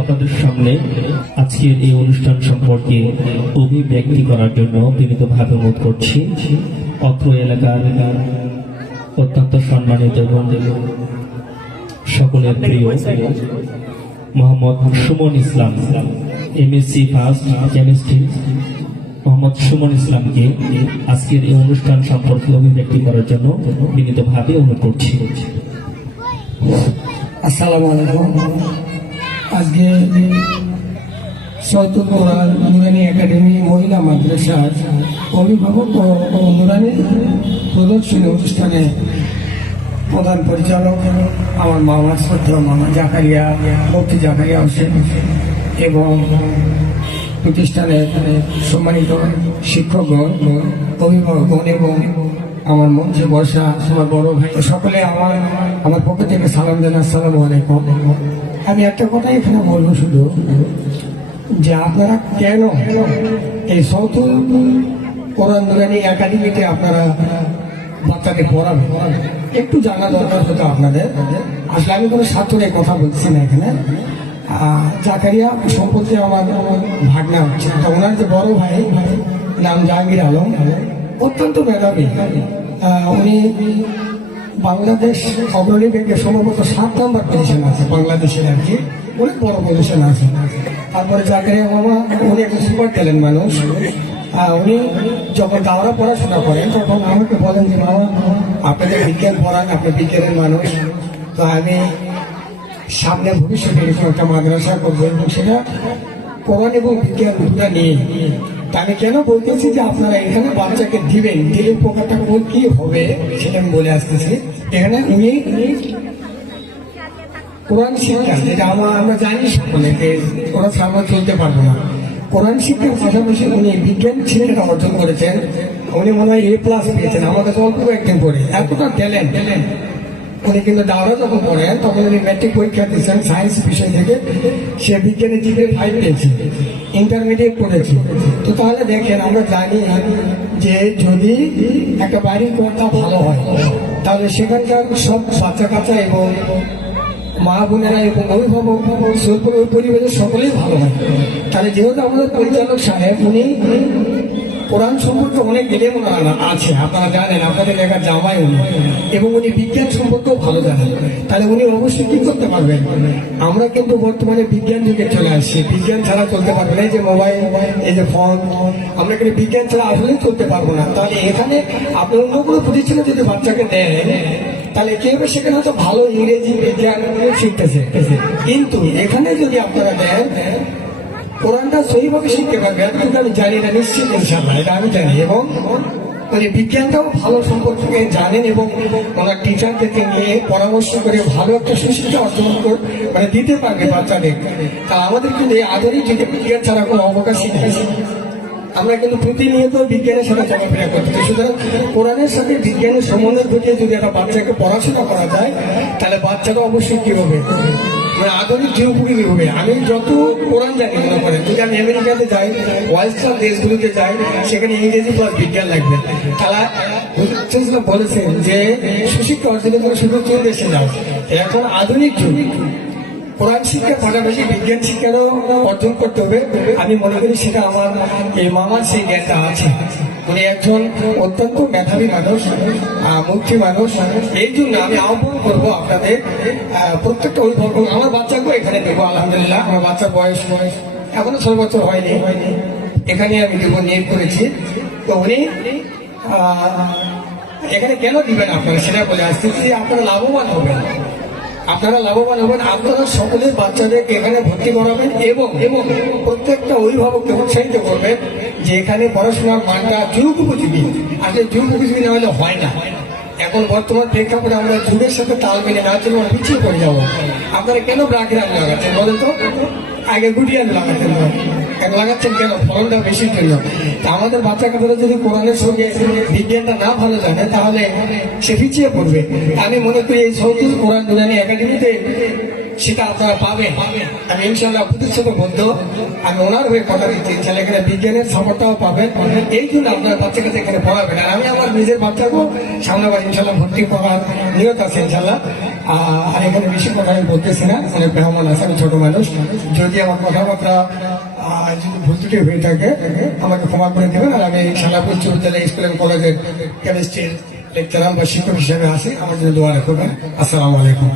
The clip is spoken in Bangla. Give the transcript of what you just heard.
আপনাদের সামনে আজকের এই অনুষ্ঠান সম্পর্কে অভিব্যক্তি করার জন্য বিনীতভাবে অনুরোধ করছি। অত্র এলাকার অত্যন্ত সম্মানিত সকলের প্রিয় Mohammad Suman Islam MSc first chemistry Mohammad Suman ইসলামকে আজকের এই অনুষ্ঠান সম্পর্কে অভিব্যক্তি করার জন্য বিনীতভাবে অনুরোধ করছি। আসসালামু আলাইকুম। আজকে কোরআন নুরানি একাডেমি, মহিলা মাদ্রাসার অভিভাবক ও নুরানি প্রদর্শনী অনুষ্ঠানে প্রধান পরিচালক আমার মামা শ্রদ্ধ মামা জাকারিয়া, মুফতি জাকারিয়া হোসেন এবং প্রতিষ্ঠানের সম্মানিত শিক্ষকগণ অভিভাবকগণ এবং আমার মঞ্চে বসা আমার বড় ভাই, সকলে আমার আমার পক্ষ থেকে সালাম জানা আসসালামু আলাইকুম। আমি একটা কথা এখানে বলব শুধু, যে আপনারা কেন এই নুরানি একাডেমিতে আপনারা বাচ্চাকে পড়াবেন? একটু জানা দরকার হতো আপনাদের। আসলে আমি কোনো ছাত্রের কথা বলছি না এখানে। জাকারিয়া আমার আমার ভাগনা হচ্ছে। তো ওনার যে বড় ভাই, নাম জাহাঙ্গীর আলম, অত্যন্ত মেধাবী। উনি বাংলাদেশ অগ্রণী ব্যাংকে সম্ভবত সাত নম্বর পজিশন আছে, বাংলাদেশের আর কি, অনেক বড় পজিশন আছে। তারপরে জাকারিয়া মামা, উনি একটা সুপার ট্যালেন্ট মানুষ। উনি যখন দাওরা পড়াশোনা করেন, তখন আমাকে বলেন যে, মামা, আপনাদের বিজ্ঞান পড়ান, আপনি বিজ্ঞানের মানুষ। তো আমি সামনে ভবিষ্যতে একটা মাদ্রাসা করব। এবং সেটা কোরআন এবং বিজ্ঞান দুটা তা আমি কেন বলতেছি যে আপনারা এখানে বাচ্চাকে দিবেন? দিলে উপকারটা কোন কি হবে? সেটা আমি বলে আসতেছি। এখানে উনি কোরআন শিক্ষা যেটা আমরা আমরা জানি সকলে কোরআন সামনে চলতে পারব না। কোরআন শিক্ষার পাশাপাশি উনি বিজ্ঞান ছেলেটা অর্জন করেছেন। উনি মনে হয় এ প্লাস পেয়েছেন। আমাদের অল্প একদিন পরে। এতটা ট্যালেন্ট ট্যালেন্ট উনি কিন্তু দাওরা যখন পড়েন, তখন উনি ম্যাট্রিক পরীক্ষা দিয়েছেন সায়েন্স বিষয় থেকে। সে বিজ্ঞানের দিকে ফাইভ পেয়েছে ইন্টারমিডিয়েট পড়েছে। তো তাহলে দেখেন, আমরা জানি যে যদি একটা বাড়ির কথা ভালো হয়, তাহলে সেখানকার সব বাচ্চা কাচ্চা এবং মা বোনেরা এবং অভিভাবক পরিবারের সকলেই ভালো হয়। তাহলে যেহেতু আমাদের পরিচালক সাহেব, উনি কোরআন সম্পর্কে অনেক এলেম আছে, আপনারা জানেন আপনাদের এলাকার জামাই উনি এবং উনি বিজ্ঞান সম্পর্কেও ভালো জানেন। তাহলে উনি অবশ্যই কি করতে পারবেন? আমরা কিন্তু বর্তমানে বিজ্ঞান যুগে চলে আসছি। বিজ্ঞান ছাড়া চলতে পারবে না, এই যে মোবাইল এই যে ফোন আমরা কিন্তু বিজ্ঞান ছাড়া আসলেই চলতে পারব না। তাহলে এখানে আপনি অন্য কোনো প্রতিষ্ঠানে যদি বাচ্চাকে দেন, তাহলে কি হবে? সেখানে হয়তো ভালো ইংরেজি বিজ্ঞান শিখতেছে। কিন্তু এখানে যদি আপনারা দেন কোরআনটা সহিভাবে শিখতে পারবে কিন্তু আমি জানি না, নিশ্চিত ইনশাল্লাহ এটা আমি জানি। এবং মানে বিজ্ঞানটাও ভালো সম্পর্কে জানেন এবং ওনার টিচারদেরকে নিয়ে পরামর্শ করে ভালো একটা সুশিক্ষা অর্জন মানে দিতে পারবে বাচ্চাদের। তা আমাদের কিন্তু এই যুগে বিজ্ঞান ছাড়া কোনো অবকাশই নেই। আমরা কিন্তু প্রতিনিয়ত বিজ্ঞানের সাথে চলাফেরা করতে সুতরাং কোরআনের সাথে বিজ্ঞানের সমন্বয় ঘটিয়ে যদি একটা বাচ্চাকে পড়াশোনা করা যায়, তাহলে বাচ্চাটা অবশ্যই কি হবে? মানে আধুনিক উপযোগী হবে আমি যত কোরআন জানি, মনে করেন যদি আমি আমেরিকাতে যাই ওয়েস্টার্ন দেশগুলোতে যাই, সেখানে ইংরেজি প্লাস বিজ্ঞান লাগবে। তারা হুজুর বলেছেন যে সুশিক্ষা অর্জনের জন্য শুধু কোন দেশে যাও এখন আধুনিক যুগ। কোরআন শিক্ষার পাশাপাশি বিজ্ঞান শিক্ষারও অর্জন করতে হবে। আমি মনে করি সেটা আমার, এই মামার সেই জ্ঞানটা আছে। উনি একজন অত্যন্ত মেধাবী মানুষ মুক্তি মানুষ। এই জন্য আমি আহ্বান করব আপনাদের প্রত্যেকটা অভিভাবক, আমার বাচ্চাকেও এখানে দেবো, আলহামদুলিল্লাহ, আমার বাচ্চার বয়স এখনও ছয় বছর হয়নি। হয়নি এখানে আমি দেবো নিয়োগ করেছি। তো উনি এখানে কেন দিবেন আপনারা সেটা বলে আসছি যে আপনারা লাভবান হবেন। আপনারা লাভবান হবেন, আপনারা সকলের বাচ্চাদেরকে এখানে ভর্তি করাবেন এবং এবং প্রত্যেকটা অভিভাবককে উৎসাহিত করবেন। যে এখানে পড়াশোনার মানটা যুগ উপযোগী আসলে যুগ উপযোগী না হলে হয় না। এখন বর্তমান প্রেক্ষাপটে আমরা যুগের সাথে তাল মিলে না চলে আমরা পিছিয়ে পড়ে যাব। আপনারা কেন ব্রাগ্রাম লাগাচ্ছেন বলেন তো? আগে গুটিয়ান লাগাতেন না এখন লাগাচ্ছেন কেন? ফলনটা বেশির জন্য। তা আমাদের বাচ্চা কাচ্চারা যদি কোরআনের সঙ্গে বিজ্ঞানটা না ভালো জানে, তাহলে সে পিছিয়ে পড়বে। আমি মনে করি এই সৌতুল কোরআন দুরানি একাডেমিতে সেটা আপনারা পাবেন। আমি ইনশাল্লাহ প্রতিশ্রুতিবদ্ধ আমি ওনার হয়ে কথা দিচ্ছি ইনশাল্লাহ এখানে বিজ্ঞানের সাপোর্টটাও পাবেন। এই জন্য আপনার বাচ্চাকে এখানে পড়াবেন। আর আমি আমার নিজের বাচ্চাকেও সামনে বার ইনশাল্লাহ ভর্তি করার নিয়ত আছে ইনশাল্লাহ আর এখানে বেশি কথা আমি বলতেছি না, অনেক ব্রাহ্মণ আছে, আমি ছোট মানুষ। যদি আমার কথাবার্তা যদি হয়ে থাকে, আমাকে ক্ষমা করে দেবেন। আর আমি ইনশাল্লাহ উচ্চ বিদ্যালয়, স্কুল এন্ড কলেজের কেমিস্ট্রির লেকচারার বা শিক্ষক হিসেবে আসি আমার জন্য দোয়া রাখবেন। আসসালামু আলাইকুম।